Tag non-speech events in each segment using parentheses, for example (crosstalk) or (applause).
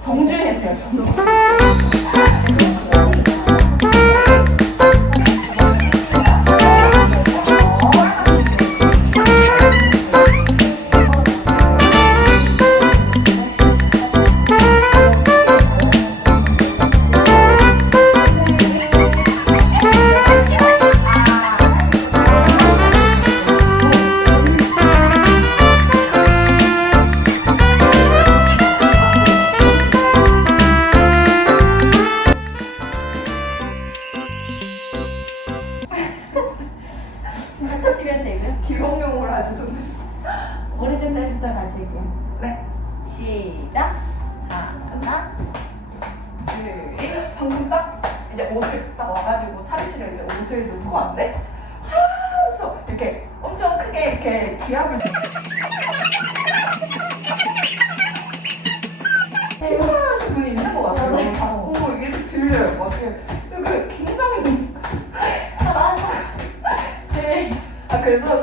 정주행했어요 정주. 그래서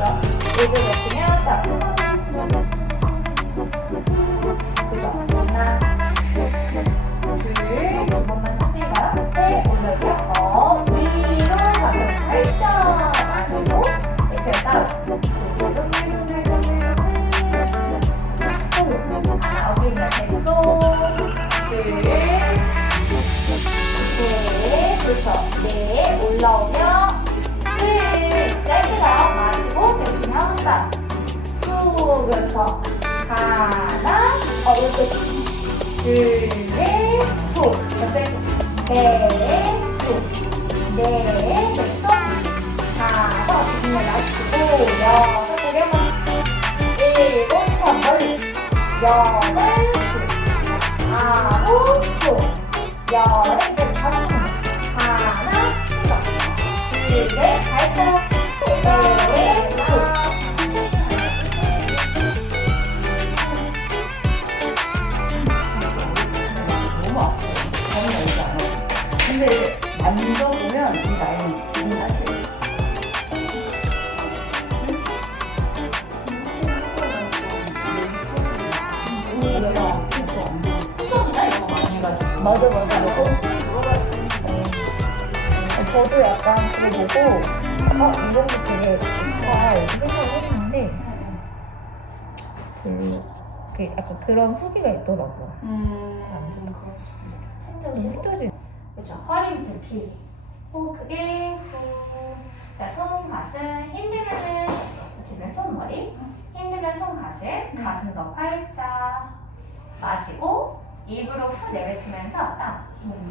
있어. 위로 높이면 더. 둘, 네, 올라오면 Yay. 그 약간 그런 후기가 있더라고요. 음, 음, 그렇습니다. 힘들지. 그렇죠. 허리 굽히기. 호흡 크게 후. 자, 손, 가슴. 힘들면은 지금 손머리. 힘들면 손, 가슴. 음. 가슴 더 활짝. 마시고 입으로 후 내뱉으면서 딱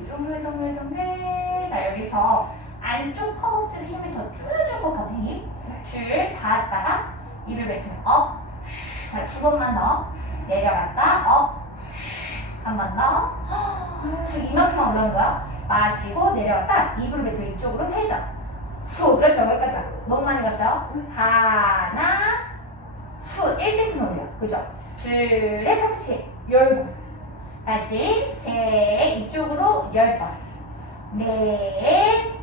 동글동글동글. 자, 여기서 안쪽 허벅지 힘을 더 쭉줄 것 같은 힘. 네. 줄 닿았다가 입을 뱉으면 업. 자, 두 번만 더. 내려갔다 어? 업. 한 번 더. 후 이만큼 올라오는 거야. 마시고 내려갔다 입을 밑으로 이쪽으로 회전. 후 그렇죠 여기까지 가. 너무 많이 갔어요. 하나 후 1cm 올려. 그죠? 둘의 팍치 열고 다시 셋 이쪽으로 열 번. 네,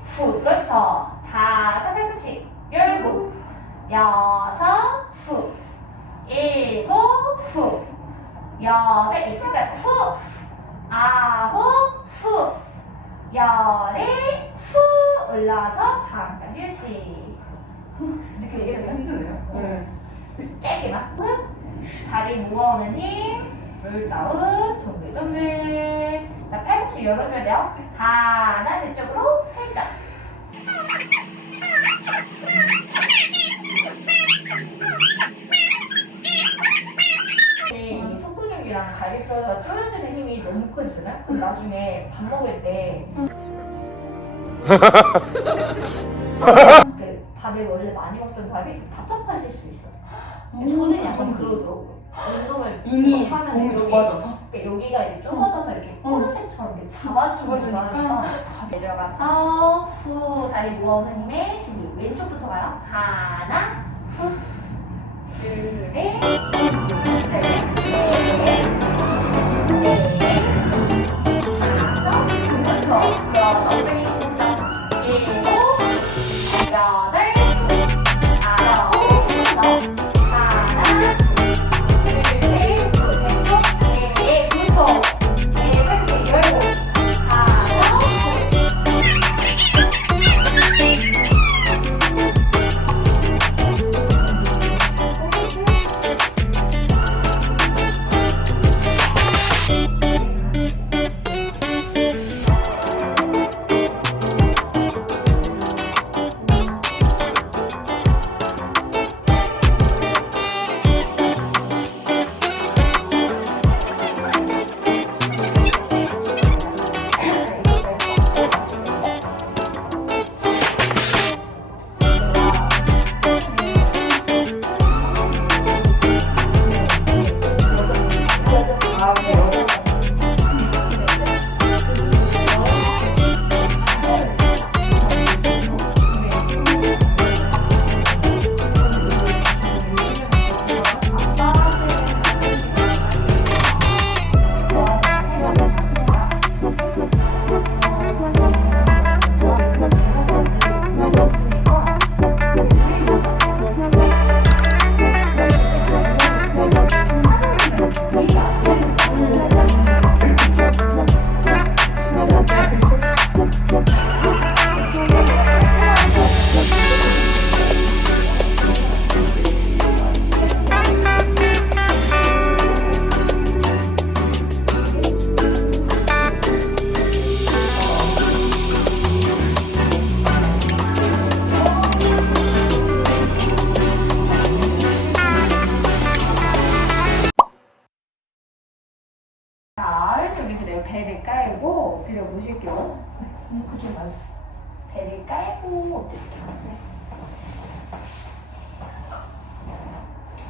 넷후 그렇죠. 다섯 팔꿈치 열고 여섯 후 일곱 후 여덟, X자 후. 아홉, 후. 열에 후 올라서 잠깐 휴식. 이게 되게 힘드네요. 네. 짧게만 후. 다리 모아오는 힘. 롤다운 동글동글. 자 팔꿈치 열어줘야 돼요. 하나 제 쪽으로 살짝. 갈비뼈가 쪼여지는 힘이 너무 커지잖아요. 그럼 나중에 밥 먹을 때 (laughs) 그 밥을 원래 많이 먹던 밥이 좀 답답하실 수 있어요. 저는 약간 그러더라고요. 운동을 (gasps) 이미 하면 몸이 여기, 좁아져서 그러니까 여기가 이렇게 좁아져서 이렇게 어. 포르셋처럼 이렇게 잡아주는 잡아주니까 거라서 내려가서 후 다리 모아오는 힘에 준비 왼쪽부터 가요. 하나 둘셋 넷, 넷, 다섯, 중부터 여덟, 아홉, 여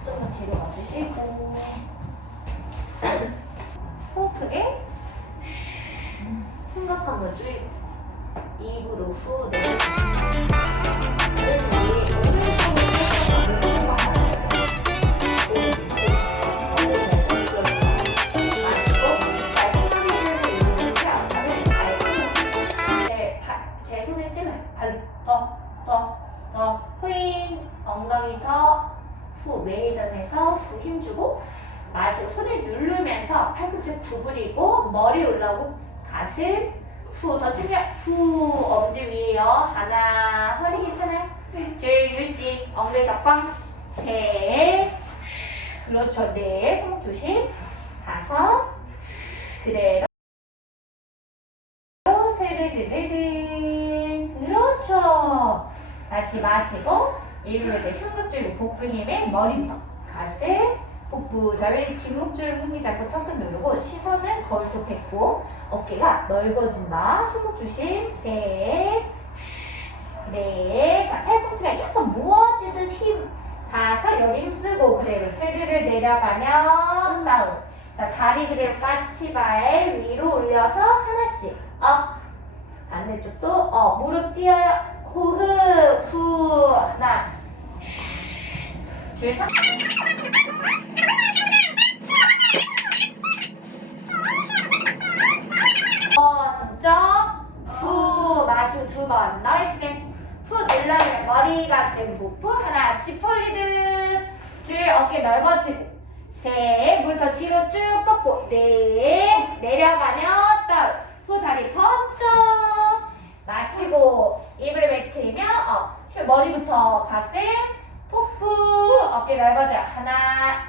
좀더 뒤로 와주시고. 호흡 크게. 생각한 거 줄이고. 입으로 후 내쉬고. 구부리고, 머리 올라오고, 가슴, 후, 더 챙겨, 후, 엄지 위에요. 하나, 허리 괜찮아요? 둘, 유지, 엉덩이 덕방, 셋, 그렇죠. 네, 손목 조심. 다섯, 그대로. 세르르르르. 그렇죠. 다시 마시고, 일부러 이렇게 흉근 줄이고 복부 힘에 머리부터 가슴, 복부 저희 뒷목줄 힘이 잡고 턱끝 누르고 시선은 거울 속 뱉고 어깨가 넓어진다. 손목 조심. 셋, 넷. 자, 팔꿈치가 약간 모아지듯 힘. 다섯, 여기 힘 쓰고 그대로 스르르 내려가면 다운. 자, 다리 그대로 까치발 위로 올려서 하나씩 업. 반대쪽도 업. 무릎 띄어요. 호흡, 후, 하나. 줄 삼. 먼저 후 마시고 두번 나이스 후 늘려주면 머리 가슴 복부 하나 지폴리드 둘 어깨 넓어지고 셋 물 더 뒤로 쭉 뻗고 넷 내려가면 다운 후 다리 번쩍 마시고 입을 뱉으면 업 후, 머리부터 가슴 복부 어깨 넓어져 하나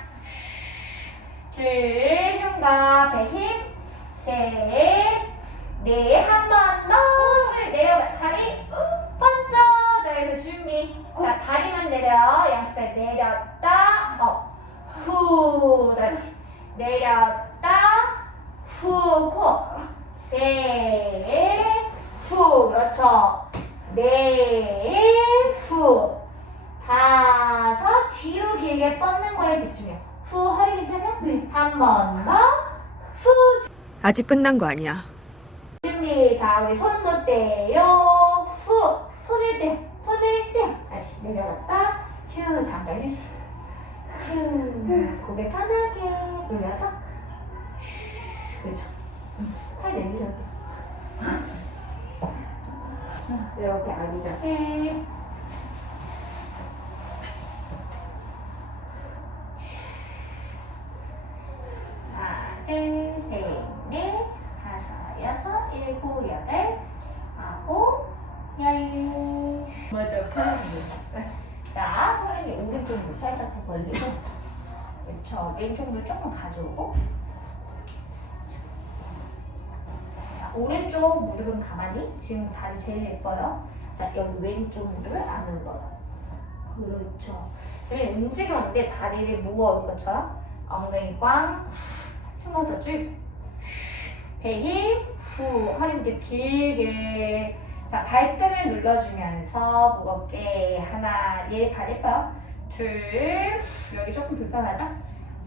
둘 흉과 배 힘 셋 네, 한 번 더. 술 내려가. 다리 욱 번쩍. 자, 여기서 준비. 자, 다리만 내려. 양손에 내렸다. 어. 후. 다시. 내렸다. 후. 코. 셋. 후. 그렇죠. 넷. 후. 다섯. 뒤로 길게 뻗는 거에 집중해. 후. 허리 괜찮아? 네. 한 번 더. 후. 아직 끝난 거 아니야. 자, 우리 손 놓대요. 후. 손을 떼. 손을 떼. 다시 내려갔다. 휴. 잠깐 휴식. 휴. 고개 편하게 돌려서. 휴. 그렇죠. 음, 팔 내리셔도 돼요. 이렇게 아기 자세. 하나, 둘, 셋, 넷, 다섯, 여섯, 일곱, 여덟, 아홉, 열. 맞아요. 편하게. 자, 선생님 오른쪽 물 더 그렇죠. 왼쪽 물 조금 가져오고. 자, 오른쪽 무릎은 가만히. 지금 다리 제일 예뻐요. 자, 여기 왼쪽 무릎을 안으로 넣어요. 그렇죠. 지금 움직였는데 다리를 모아올 것처럼 엉덩이 꽝, 숨어서 쭉. 배 힘, 후, 허리 밑에 길게. 자, 발등을 눌러주면서 무겁게. 하나, 얘발 예뻐요. 둘, 여기 조금 불편하죠?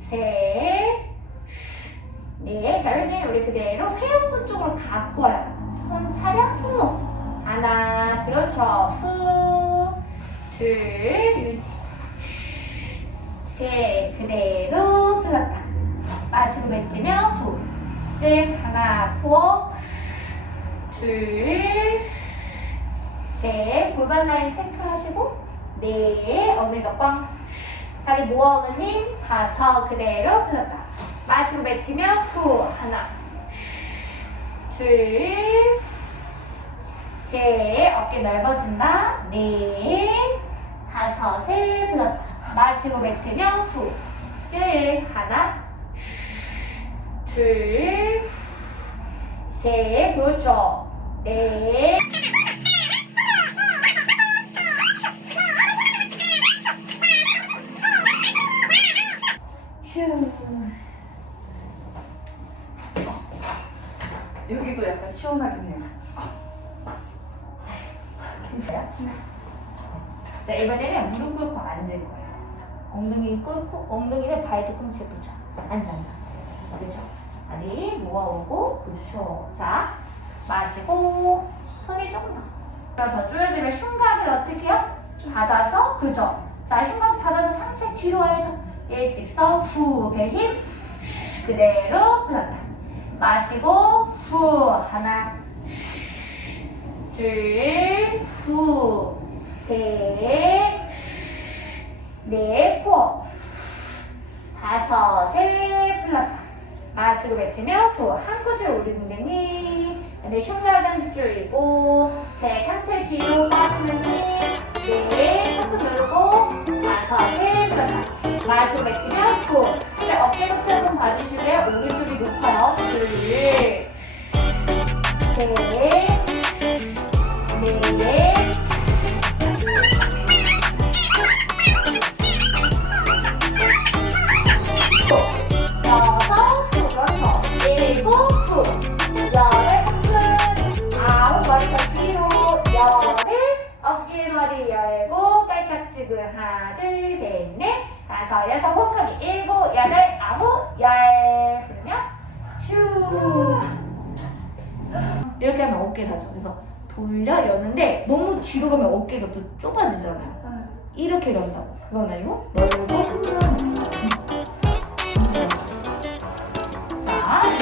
셋, 넷. 자, 근데 우리 그대로 회음부 쪽으로 갖고 와요. 손 차량, 손목. 하나, 그렇죠. 후, 둘, 유지. 셋, 그대로 풀었다. 마시고 뱉으면 후. 셋, 하나, 포. 둘, 셋. 골반 라인 체크하시고. 넷, 엉덩이가 꽝. 다리 모아오는 힘. 다섯, 그대로 풀었다. 마시고 뱉으면 후. 하나. 둘, 셋. 어깨 넓어진다. 넷, 다섯, 셋. 풀었다. 마시고 뱉으면 후. 셋. 하나. 둘, 셋, 그렇죠. 넷. 자, 이번에는 무릎 꿇고 앉을 거예요. 엉덩이 꿇고, 엉덩이를 발 뒤꿈치에 붙여. 앉아, 앉아. 그렇죠. 다리 모아오고, 그렇죠. 자, 마시고, 손이 조금 더. 더 조여지면 흉곽을 어떻게 해요? 닫아서, 그죠? 자, 흉곽 닫아서 상체 뒤로 와야죠. 일직선, 후, 배 힘, 슈, 그대로 풀었다. 마시고, 후, 하나, 둘, 후, 셋, 넷, 코, 다섯, 셋, 풀렀다. 마시고 뱉으면 후, 한 구질 오리궁뎅이. 근데 흉곽은 줄이고, 셋, 상체 뒤로 빠지는 힘, 넷, 조금 누르고, 다섯, 셋, 풀렀다. 마시고 뱉으면 후. 근데 어깨 높이 한번 봐주실래요? 오른쪽이 높아요. 둘, 셋, 넷, 여섯 호흡하기 일곱 여덟 아홉 열. 부르면 슈. 이렇게 하면 어깨가 하죠. 그래서 돌려 여는데 너무 뒤로 가면 어깨가 또 좁아지잖아요. 이렇게 연다고. 그건 아니고 넓고 자.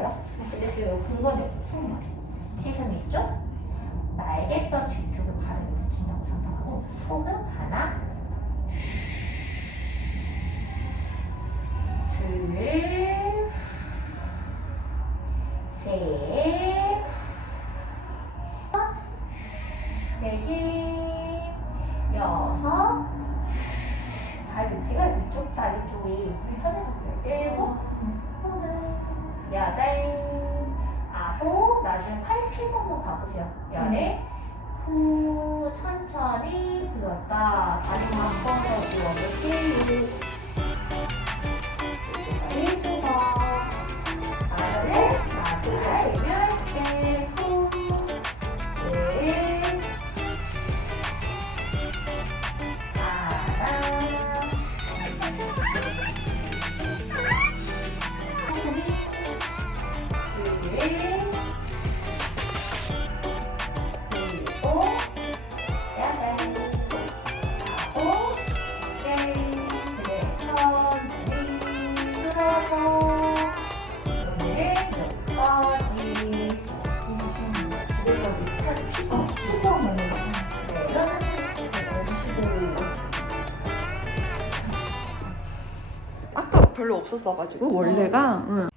있다고요? 근데 지금 근거는 속만 시선이 있죠? 나에게 했던 질주를 발에 붙인 영상하고 혹은 말이 들었다. 다시 바꿔서 구어볼게요. 별로 없었어가지고. 어, 원래가? 어, 어. 응.